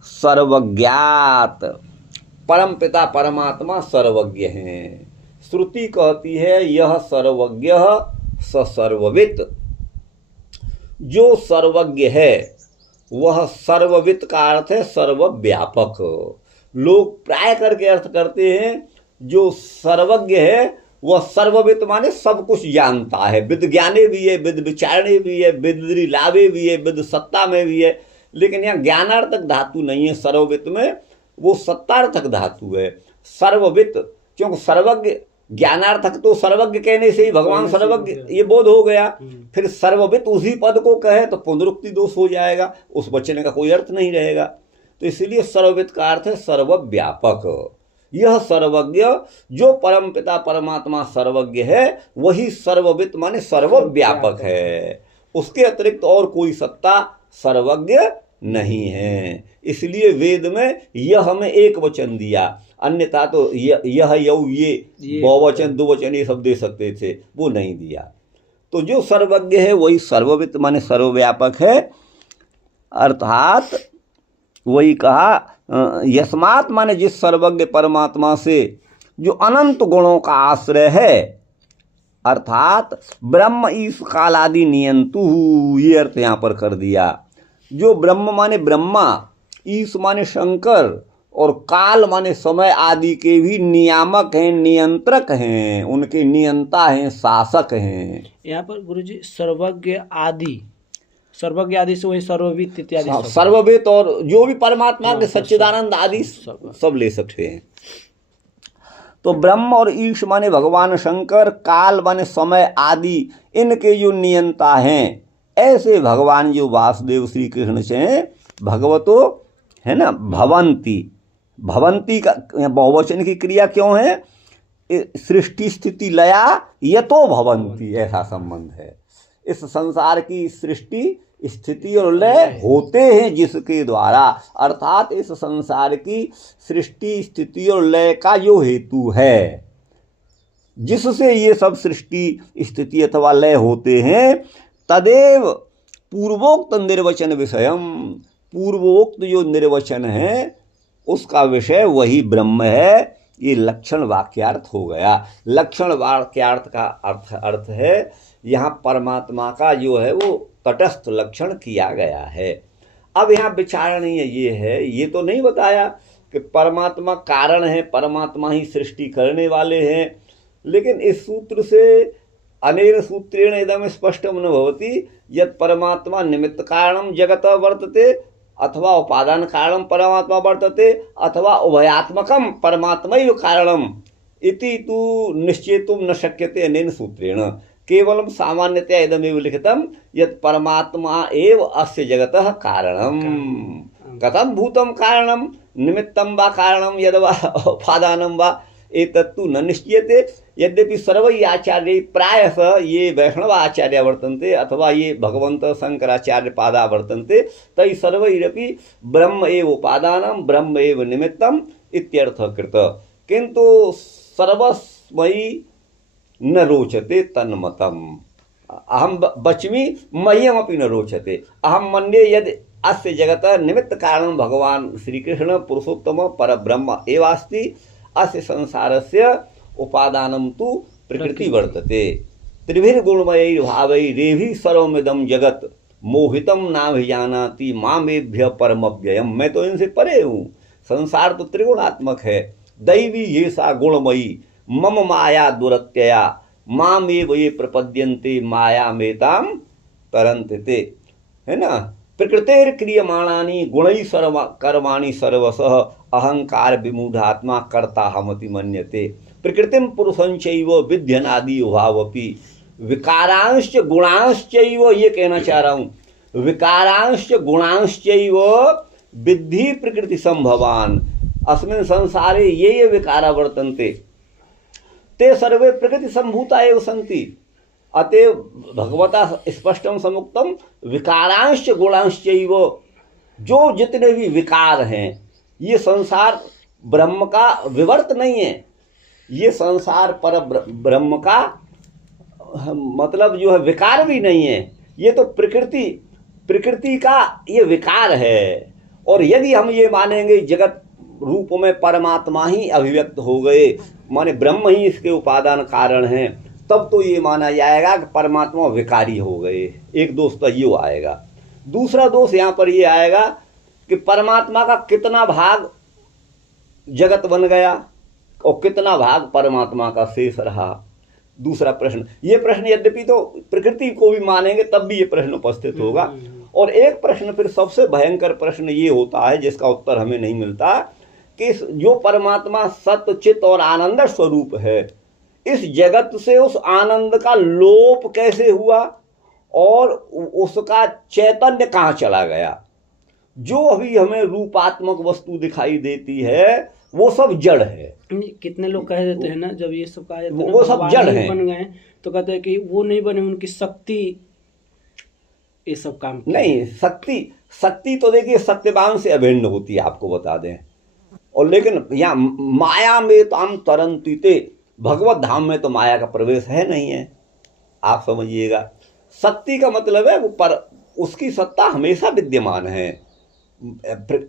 सर्वज्ञात, परम पिता परमात्मा सर्वज्ञ हैं। श्रुति कहती है यह सर्वज्ञ स सर्ववित्, जो सर्वज्ञ है वह सर्ववित् का अर्थ है सर्वव्यापक। लोग प्राय करके अर्थ करते हैं जो सर्वज्ञ है वह सर्ववित् माने सब कुछ जानता है, विद ज्ञाने भी है, विद विचारणे भी है, विद लाभे भी है, विद सत्ता में भी है। लेकिन यहाँ ज्ञानार्थक धातु नहीं है सर्ववित् में, वो सत्तार्थक धातु है सर्ववित्। क्योंकि सर्वज्ञ, ज्ञानार्थक तो सर्वज्ञ कहने से ही भगवान सर्वज्ञ ये बोध हो गया, फिर सर्ववित् उसी पद को कहे तो पुनरुक्ति दोष हो जाएगा, उस वचन का कोई अर्थ नहीं रहेगा। तो इसलिए सर्ववित् का अर्थ है सर्वव्यापक। यह सर्वज्ञ, जो परम पिता परमात्मा सर्वज्ञ है वही सर्ववित् माने सर्वव्यापक है, उसके अतिरिक्त और कोई सत्ता सर्वज्ञ नहीं है। इसलिए वेद में यह हमें एक वचन दिया, अन्यथा तो यह यऊ ये बहुवचन दो वचन ये सब दे सकते थे, वो नहीं दिया। तो जो सर्वज्ञ है वही सर्ववित् माने सर्वव्यापक है। अर्थात वही कहा यस्मात् माने जिस सर्वज्ञ परमात्मा से जो अनंत गुणों का आश्रय है, अर्थात ब्रह्म ईश कालादि नियंतु, ये अर्थ यहाँ पर कर दिया। जो ब्रह्म माने ब्रह्मा, ईश माने शंकर और काल माने समय आदि के भी नियामक हैं, नियंत्रक हैं, उनके नियंता हैं, शासक हैं। यहाँ पर गुरुजी सर्वज्ञ आदि, सर्वज्ञ आदि से वही सर्ववित् इत्यादि, सर्ववित् और जो भी परमात्मा के सच्चिदानंद आदि सब ले सकते हैं। तो ब्रह्म और ईश माने भगवान शंकर, काल माने समय आदि, इनके जो नियंता हैं, ऐसे भगवान जो वासुदेव श्री कृष्ण से हैं, भगवतो है ना, भवंती, भवंती का बहुवचन की क्रिया क्यों है, सृष्टि स्थिति लया यतो भवंती, ऐसा संबंध है। इस संसार की सृष्टि स्थिति और लय होते हैं जिसके द्वारा, अर्थात इस संसार की सृष्टि स्थिति और लय का जो हेतु है, जिससे ये सब सृष्टि स्थिति अथवा लय होते हैं, तदेव पूर्वोक्त निर्वचन विषयम, पूर्वोक्त जो निर्वचन है उसका विषय वही ब्रह्म है। ये लक्षण वाक्यार्थ हो गया। लक्षण वाक्यार्थ का अर्थ है यहाँ परमात्मा का जो है वो तटस्थ लक्षण किया गया है। अब यहाँ विचारणीय ये है, ये तो नहीं बताया कि परमात्मा कारण है, परमात्मा ही सृष्टि करने वाले हैं, लेकिन इस सूत्र से अनेन सूत्रेण इदम स्पष्टम न भवति यत् परमात्मा निमित्त कारणम जगत वर्तते अथवा उपादान कारणम परमात्मा वर्तते अथवा उभयात्मकम परमात्मैव कारणम इति तु निश्चेतुं न शक्यते अनेन सूत्रेण। केवलं सामान्यतया इदमेव लिखितं यत् परमात्मा एव अस्य जगतः कारणम। कथं भूतं कारणम, निमित्तं वा कारणम यद्वा उपादानं वा एतत्तु न निश्चीयते। यद्यपि सर्वै आचार्य प्रायशः ये वैष्णव आचार्य वर्तन्ते अथवा ये भगवन्त शंकराचार्य पादा वर्तन्ते तै सर्वैरपि ब्रह्म एव उपादानं ब्रह्म एव निमित्तम् इत्यर्थः कृतः किन्तु सर्वस्मै न रोचते तन्मतम् अहम बच्मी मह्यमपि न रोचते अहम मन्ये यदि अस्य जगतः निमित्त कारण भगवान श्रीकृष्ण पुरुषोत्तम परब्रह्म एवास्ति अस्य संसारस्य उपादानं तु प्रकृति वर्तते त्रिभिर्गुणमयैर्भावैरेभिः सर्वमिदं जगत् मोहितं नाभिजानाति मामेभ्य परमव्ययम्। मैं तो इनसे परे हूँ। संसार तो त्रिगुणात्मक है। दैवी ये सा गुणमयी मम माया दुरत्यया मामेव ये प्रपद्यन्ते माया मेताम तरन्ते, है ना। प्रकृतेर क्रियमाणानि गुणै कर्माणि सर्वशः अहंकार विमूढ़ात्मा कर्ता हमति मन्यते। प्रकृतिम पुरुषंचैव विध्यनादि उभावपि विकारांश्च गुणांश्चैव, ये कहना चाह रहा हूँ, विकारांश्च गुणांश्चैव विद्धि प्रकृति संभवान अस्मिन् संसारे ये विकारा वर्तन्ते ते सर्वे प्रकृति संभूता एव सन्ति। अतएव भगवता स्पष्टम समुक्तम विकारांश गुणांश्चैव, जो जितने भी विकार हैं ये संसार ब्रह्म का विवर्त नहीं है। ये संसार पर ब्रह्म का मतलब जो है विकार भी नहीं है। ये तो प्रकृति का ये विकार है। और यदि हम ये मानेंगे जगत रूप में परमात्मा ही अभिव्यक्त हो गए, माने ब्रह्म ही इसके उपादान कारण हैं, तब तो ये माना जाएगा कि परमात्मा विकारी हो गए। एक दोष तो ये आएगा। दूसरा दोष यहाँ पर ये आएगा कि परमात्मा का कितना भाग जगत बन गया और कितना भाग परमात्मा का शेष रहा। दूसरा प्रश्न, ये प्रश्न यद्यपि तो प्रकृति को भी मानेंगे तब भी ये प्रश्न उपस्थित होगा। और एक प्रश्न फिर सबसे भयंकर प्रश्न ये होता है जिसका उत्तर हमें नहीं मिलता कि जो परमात्मा सत्य चित्त और आनंद स्वरूप है, इस जगत से उस आनंद का लोप कैसे हुआ और उसका चैतन्य कहाँ चला गया। जो अभी हमें रूपात्मक वस्तु दिखाई देती है वो सब जड़ है। कितने लोग कह देते हैं ना, जब ये सब कहा जाता है वो सब जड़ है, बन गए तो कहते हैं कि वो नहीं बने, उनकी शक्ति ये सब काम नहीं। शक्ति तो देखिए सत्यवान से अभिन्न होती है, आपको बता दें। और लेकिन यहाँ माया में ताम तरंतीते, भगवत धाम में तो माया का प्रवेश है नहीं है, आप समझिएगा। शक्ति का मतलब है वो पर उसकी सत्ता हमेशा विद्यमान है।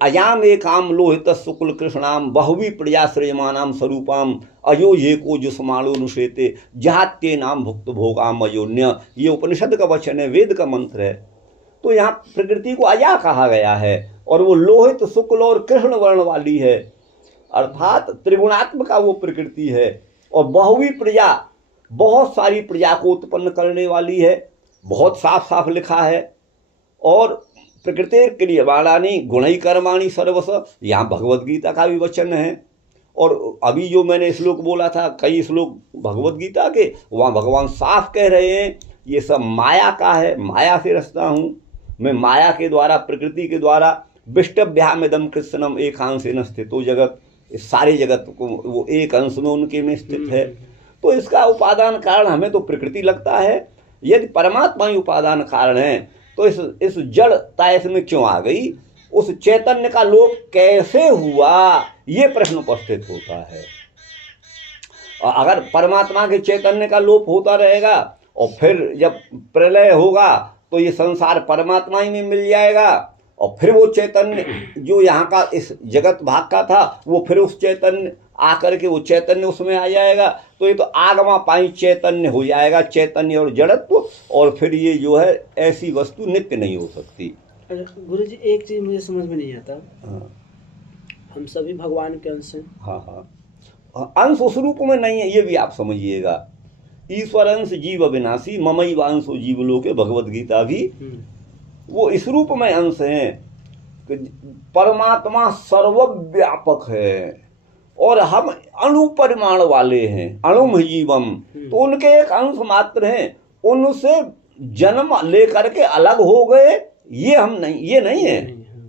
अयाम एकाम लोहित शुक्ल कृष्णाम बहुवी प्रजा सृजमानाम स्वरूपाम अयो ये को जुष्माणु नुषेते जहात्ये नाम भुक्त भोगाम अयोन्य, ये उपनिषद का वचन है, वेद का मंत्र है। तो यहाँ प्रकृति को अया कहा गया है और वो लोहित शुक्ल और कृष्ण वर्ण वाली है, अर्थात त्रिगुणात्मक वो प्रकृति है। और बहुवी प्रजा, बहुत सारी प्रजा को उत्पन्न करने वाली है, बहुत साफ साफ लिखा है। और प्रकृति क्रियमाणानि गुणै कर्माणि सर्वश, यहाँ भगवद गीता का भी वचन है। और अभी जो मैंने श्लोक बोला था, कई श्लोक भगवद गीता के, वहाँ भगवान साफ कह रहे हैं ये सब माया का है, माया से रचता हूँ मैं, माया के द्वारा प्रकृति के द्वारा विष्टभ्यामिदं कृष्णम एकांशेन स्थितो जगत, इस सारे जगत को वो एक अंश में उनके में स्थित है। तो इसका उपादान कारण हमें तो प्रकृति लगता है। यदि परमात्मा ही उपादान कारण है तो इस जड़ता इसमें क्यों आ गई, उस चैतन्य का लोप कैसे हुआ, ये प्रश्न उपस्थित होता है। और अगर परमात्मा के चैतन्य का लोप होता रहेगा और फिर जब प्रलय होगा तो ये संसार परमात्मा ही में मिल जाएगा और फिर वो चैतन्य जो यहाँ का इस जगत भाग का था वो फिर उस चैतन्य आकर के वो चैतन्य उसमें आ जाएगा। तो ये तो आगमा पाई चैतन्य हो जाएगा, चैतन्य और जड़त्व, और फिर ये जो है ऐसी वस्तु नित्य नहीं हो सकती। गुरु जी एक चीज मुझे समझ में नहीं आता, हम सभी भगवान के अंश हैं। हाँ, अंश उस रूप में नहीं है, ये भी आप समझिएगा। ईश्वर अंश जीव अविनाशी ममैव अंशो जीवलोके, भगवद गीता भी वो इस रूप में अंश हैं कि परमात्मा सर्वव्यापक है और हम अणु परिमाण वाले हैं, अणुम जीवम, तो उनके एक अंश मात्र हैं। उनसे जन्म लेकर के अलग हो गए, ये हम नहीं, ये नहीं है,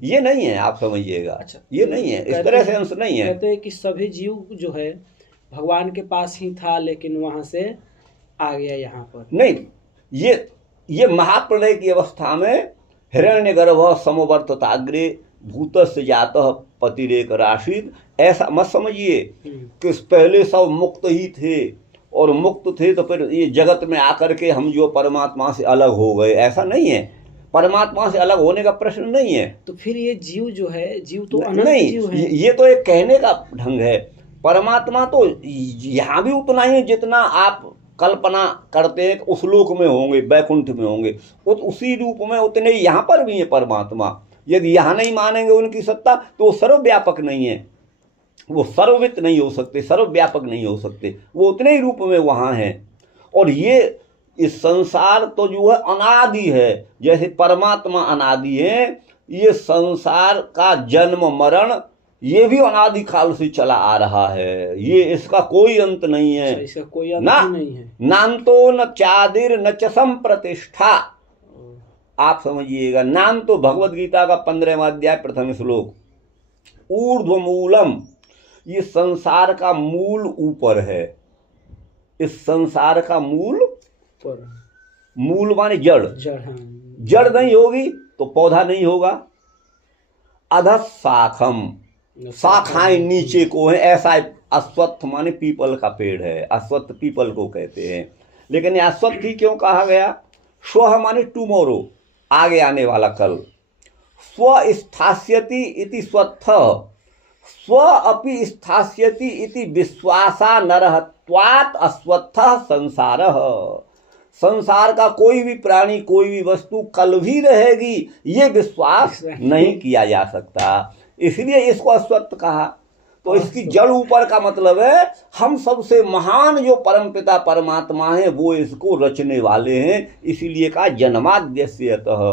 ये नहीं है, आप समझिएगा। अच्छा, ये नहीं है, इस तरह से अंश नहीं है। कहते हैं कि सभी जीव जो है भगवान के पास ही था लेकिन वहां से आ गया यहाँ पर। नहीं, ये महाप्रलय की अवस्था में हिरण्यगर्भ समवर्तताग्रे भूतस्य जातः पतिरेक राशिद, ऐसा मत समझिए कि पहले सब मुक्त ही थे और मुक्त थे तो फिर ये जगत में आकर के हम जो परमात्मा से अलग हो गए, ऐसा नहीं है। परमात्मा से अलग होने का प्रश्न नहीं है। तो फिर ये जीव जो है, जीव तो अनंत नहीं, जीव है। ये तो एक कहने का ढंग है। परमात्मा तो यहाँ भी उतना ही जितना आप कल्पना करते हैं उस लोक में होंगे, वैकुंठ में होंगे, उसी रूप में उतने यहाँ पर भी है परमात्मा। यदि यहाँ नहीं मानेंगे उनकी सत्ता तो वो सर्वव्यापक नहीं है, वो सर्ववित नहीं हो सकते, सर्वव्यापक नहीं हो सकते, वो उतने ही रूप में वहाँ हैं। और ये इस संसार तो जो है अनादि है, जैसे परमात्मा अनादि है, ये संसार का जन्म मरण ये भी अनादि काल से चला आ रहा है, ये इसका कोई अंत नहीं है। इसका कोई अंत ना, नहीं है। नान्तो न चादिर न च संप्रतिष्ठा। आप समझिएगा, नाम तो भगवत गीता का 15वां अध्याय प्रथम श्लोक, ऊर्ध्वमूलम, ये संसार का मूल ऊपर है। इस संसार का मूल पर मूल माने जड़, हाँ। जड़ नहीं होगी तो पौधा नहीं होगा। अधः शाखम, शाखाएं नीचे को है, ऐसा अश्वत्थ माने पीपल का पेड़ है, अश्वत्थ पीपल को कहते हैं। लेकिन ये अश्वत्थ ही क्यों कहा गया? स्व माने टुमोरो, आगे आने वाला कल। स्व स्थास्यति इति स्वत्थ, स्व अपि स्थास्यति इति विश्वासा नरहत्वात् अश्वत्थः संसारः। संसार का कोई भी प्राणी, कोई भी वस्तु कल भी रहेगी, ये विश्वास नहीं किया जा सकता, इसलिए इसको अश्वत्थ कहा। तो इसकी जड़ ऊपर का मतलब है हम सबसे महान जो परमपिता परमात्मा है वो इसको रचने वाले हैं, इसीलिए कहा जन्माद्यस्यतः,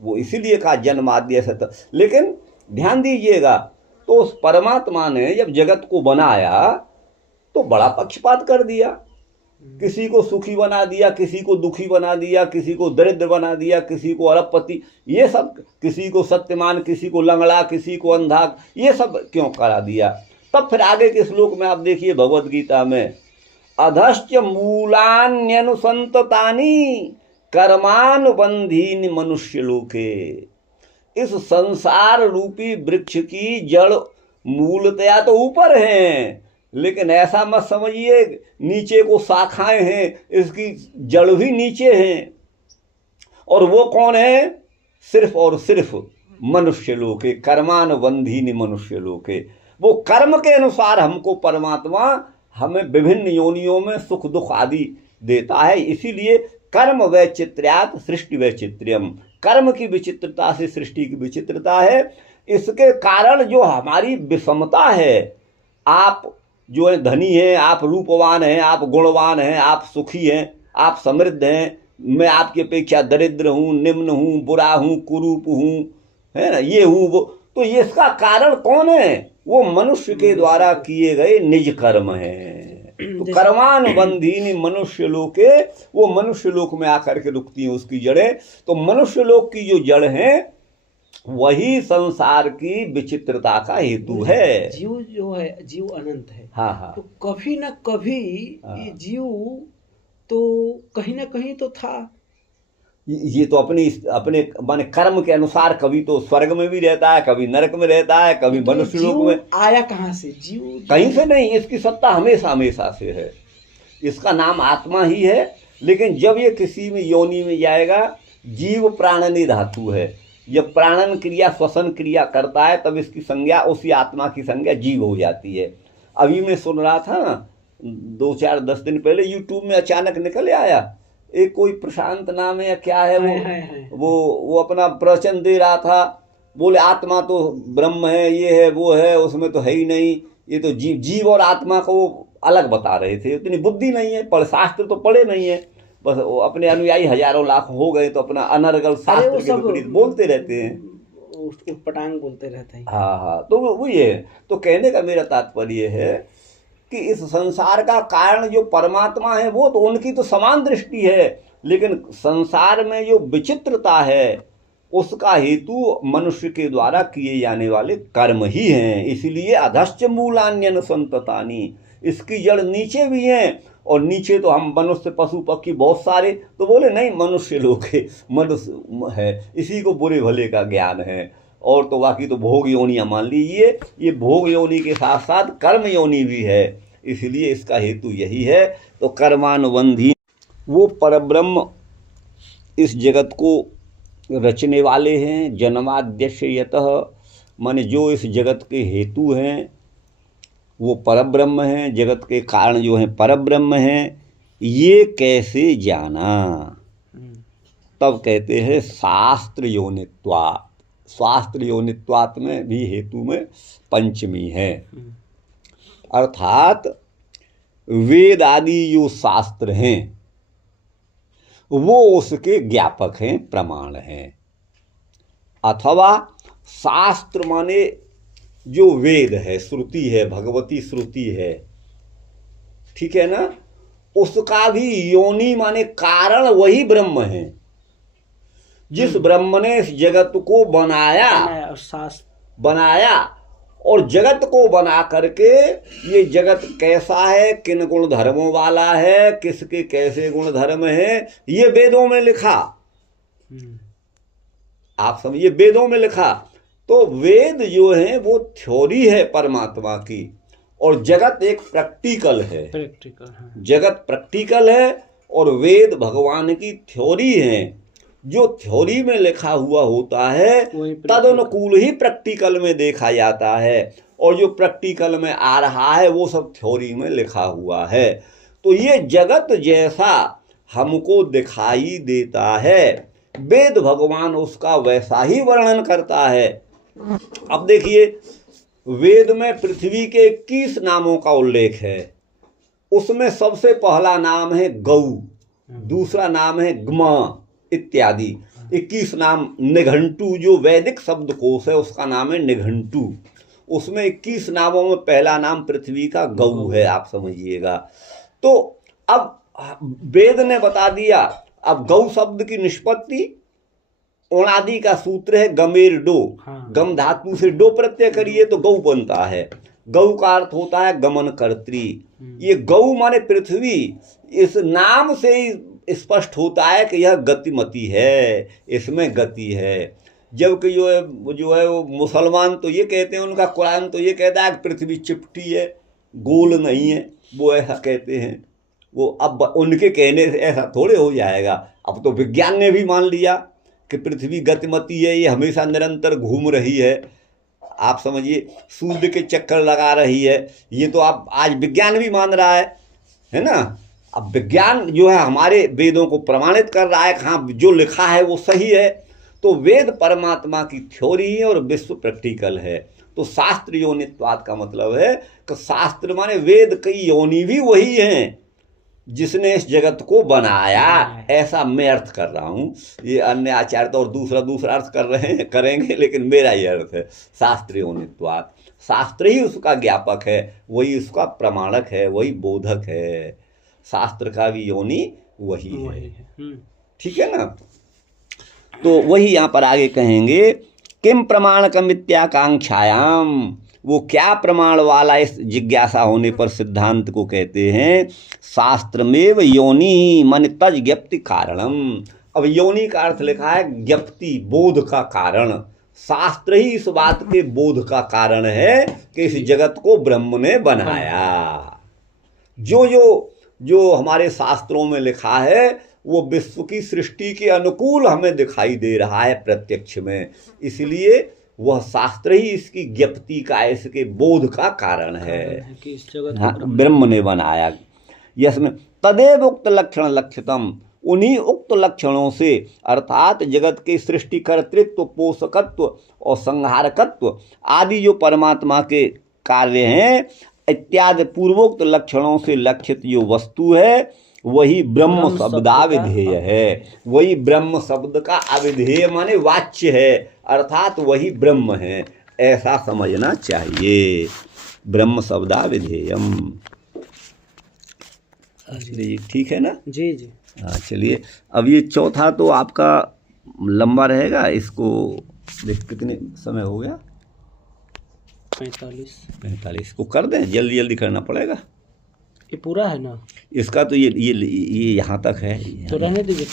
वो इसीलिए कहा जन्माद्यस्यतः। लेकिन ध्यान दीजिएगा, तो उस परमात्मा ने जब जगत को बनाया तो बड़ा पक्षपात कर दिया, किसी को सुखी बना दिया, किसी को दुखी बना दिया, किसी को दरिद्र बना दिया, किसी को अरबपति, ये सब, किसी को सत्यमान, किसी को लंगड़ा, किसी को अंधा, ये सब क्यों करा दिया? तब फिर आगे के श्लोक में आप देखिए भगवत गीता में, अधश्च मूलान्यनुसंततानि कर्मानुबंधीनि मनुष्य लोके। इस संसार रूपी वृक्ष की जड़ मूलतया तो ऊपर है, लेकिन ऐसा मत समझिए नीचे को शाखाएं हैं, इसकी जड़ भी नीचे हैं। और वो कौन है? सिर्फ और सिर्फ मनुष्य लोग के, कर्मानुबंधीनि मनुष्य लोग के। वो कर्म के अनुसार हमको परमात्मा हमें विभिन्न योनियों में सुख दुख आदि देता है, इसीलिए कर्म वैचित्र्यात् सृष्टि वैचित्र्यम, कर्म की विचित्रता से सृष्टि की विचित्रता है। इसके कारण जो हमारी विषमता है, आप जो है धनी हैं, आप रूपवान हैं, आप गुणवान हैं, आप सुखी हैं, आप समृद्ध हैं, मैं आपकी अपेक्षा दरिद्र हूँ, निम्न हूँ, बुरा हूँ, कुरूप हूँ, है ना, ये हूँ वो, तो ये इसका कारण कौन है? वो मनुष्य के द्वारा किए गए निज कर्म हैं। तो कर्मानुबंधीनि मनुष्य लोके, वो मनुष्य लोक में आकर के रुकती हैं उसकी जड़ें। तो मनुष्य लोक की जो जड़ है वही संसार की विचित्रता का हेतु है। जीव जो है, जीव अनंत है। हाँ हाँ। तो कभी न कभी ये जीव तो कहीं ना कहीं तो था। ये तो अपने माने कर्म के अनुसार कभी तो स्वर्ग में भी रहता है, कभी नरक में रहता है, कभी मनुष्य लोक में। आया कहाँ से जीव? कहीं से नहीं, इसकी सत्ता हमेशा हमेशा से है। इसका नाम आत्मा ही है, लेकिन जब ये किसी में योनि में जाएगा, जीव प्राणनी धातु है, जब प्राणन क्रिया श्वसन क्रिया करता है तब इसकी संज्ञा, उसी आत्मा की संज्ञा जीव हो जाती है। अभी मैं सुन रहा था ना, 2-4-10 दिन पहले यूट्यूब में अचानक निकल आया, एक कोई प्रशांत नाम है या क्या है, वो अपना प्रवचन दे रहा था, बोले आत्मा तो ब्रह्म है, ये है वो है, उसमें तो है ही नहीं, ये तो जीव और आत्मा को वो अलग बता रहे थे। इतनी बुद्धि नहीं है, शास्त्र तो पढ़े नहीं है, बस वो अपने अनुयायी हजारों लाख हो गए तो अपना अनर्गल शास्त्र के विपरीत बोलते रहते हैं, उटपटांग बोलते रहते हैं। हाँ हाँ। तो वो ये, तो कहने का मेरा तात्पर्य है कि इस संसार का कारण जो परमात्मा है वो तो उनकी तो समान दृष्टि है, लेकिन संसार में जो विचित्रता है उसका हेतु मनुष्य के द्वारा किए जाने वाले कर्म ही हैं। इसलिए अधश्च मूलान्यनुसंततानि, इसकी जड़ नीचे भी है, और नीचे तो हम मनुष्य पशु पक्षी बहुत सारे, तो बोले नहीं मनुष्य लोग है, मनुष्य है, इसी को बुरे भले का ज्ञान है। और तो बाकी तो भोग योनियाँ मान लीजिए, ये भोग योनि के साथ साथ कर्म योनि भी है, इसलिए इसका हेतु यही है। तो कर्मानुबंधी वो परब्रह्म इस जगत को रचने वाले हैं, जन्माद्यस्य यतः, माने जो इस जगत के हेतु हैं वो परब्रह्म हैं, जगत के कारण जो हैं परब्रह्म हैं। ये कैसे जाना? तब कहते हैं शास्त्र योनित्वात्। शास्त्र योनित्वात् में भी हेतु में पंचमी है, अर्थात वेद आदि जो शास्त्र हैं वो उसके ज्ञापक हैं, प्रमाण हैं। अथवा शास्त्र माने जो वेद है, श्रुति है, भगवती श्रुति है, ठीक है ना, उसका भी योनि माने कारण वही ब्रह्म है। जिस ब्रह्म ने इस जगत को बनाया और जगत को बना करके ये जगत कैसा है, किन गुण धर्मों वाला है, किसके कैसे गुण धर्म है, ये वेदों में लिखा। आप समझिए, वेदों में लिखा। तो वेद जो है वो थ्योरी है परमात्मा की, और जगत एक प्रैक्टिकल है। जगत प्रैक्टिकल है और वेद भगवान की थ्योरी है। जो थ्योरी में लिखा हुआ होता है तदनुकूल ही प्रैक्टिकल में देखा जाता है, और जो प्रैक्टिकल में आ रहा है वो सब थ्योरी में लिखा हुआ है। तो ये जगत जैसा हमको दिखाई देता है, वेद भगवान उसका वैसा ही वर्णन करता है। अब देखिए, वेद में पृथ्वी के 21 नामों का उल्लेख है। उसमें सबसे पहला नाम है गौ, दूसरा नाम है ग्म इत्यादि। 21 नाम निघंटु, जो वैदिक शब्दकोश है उसका नाम है निघंटु। उसमें 21 नामों में पहला नाम पृथ्वी का गौ है, आप समझिएगा। तो अब वेद ने बता दिया। अब गौ शब्द की निष्पत्ति ओणादि का सूत्र है गमेर डो। गम धातु से डो प्रत्यय करिए तो गौ बनता है। गौ का अर्थ होता है गमन कर्त्री। ये गौ माने पृथ्वी, इस नाम से ही स्पष्ट होता है कि यह गतिमती है, इसमें गति है। जबकि जो है वो मुसलमान तो ये कहते हैं, उनका कुरान तो ये कहता है कि पृथ्वी चिपटी है, गोल नहीं है, वो ऐसा कहते हैं। वो अब उनके कहने से ऐसा थोड़े हो जाएगा। अब तो विज्ञान ने भी मान लिया कि पृथ्वी गतिमती है, ये हमेशा निरंतर घूम रही है। आप समझिए, सूर्य के चक्कर लगा रही है, ये तो आप आज विज्ञान भी मान रहा है ना। अब विज्ञान जो है हमारे वेदों को प्रमाणित कर रहा है कि हाँ जो लिखा है वो सही है। तो वेद परमात्मा की थ्योरी है और विश्व प्रैक्टिकल है। तो शास्त्र योनित्वाद का मतलब है कि शास्त्र माने वेद की योनि भी वही है जिसने इस जगत को बनाया, ऐसा मैं अर्थ कर रहा हूँ। ये अन्य आचार्य तो और दूसरा अर्थ कर रहे हैं, करेंगे, लेकिन मेरा ये अर्थ है शास्त्र योनित्वाद। शास्त्र ही उसका ज्ञापक है, वही उसका प्रमाणक है, वही बोधक है। शास्त्र का भी योनि वही है, ठीक है ना। तो वही यहाँ पर आगे कहेंगे, किम प्रमाणकमित्याकांक्षायाम, वो क्या प्रमाण वाला इस जिज्ञासा होने पर सिद्धांत को कहते हैं शास्त्रमेव योनि मन तज ज्ञप्ति कारणम। अब योनि का अर्थ लिखा है ज्ञप्ति, बोध का कारण। शास्त्र ही इस बात के बोध का कारण है कि इस जगत को ब्रह्म ने बनाया। जो हमारे शास्त्रों में लिखा है वो विश्व की सृष्टि के अनुकूल हमें दिखाई दे रहा है प्रत्यक्ष में, इसलिए वह शास्त्र ही इसकी ज्ञप्ति का, इसके बोध का कारण है कि इस जगत हाँ, ब्रह्म ने बनाया। यस्मिन् तदेव उक्त लक्षण लक्षितम, उन्हीं उक्त लक्षणों से अर्थात जगत के सृष्टि कर्तृत्व, पोषकत्व और संहारकत्व आदि जो परमात्मा के कार्य हैं इत्यादि पूर्वोक्त लक्षणों से लक्षित जो वस्तु है वही ब्रह्म शब्दाविधेय है। वही ब्रह्म शब्द का अविधेय माने वाच्य है, अर्थात वही ब्रह्म है, ऐसा समझना चाहिए। ब्रह्म शब्दाविधेयम, ठीक है ना जी। हाँ चलिए, अब ये चौथा तो आपका लंबा रहेगा, इसको देख कितने समय हो गया, 45 को कर दें, जल्दी जल्दी करना पड़ेगा। ये पूरा है ना? इसका तो ये यहाँ तक है। तो रहने दीजिए।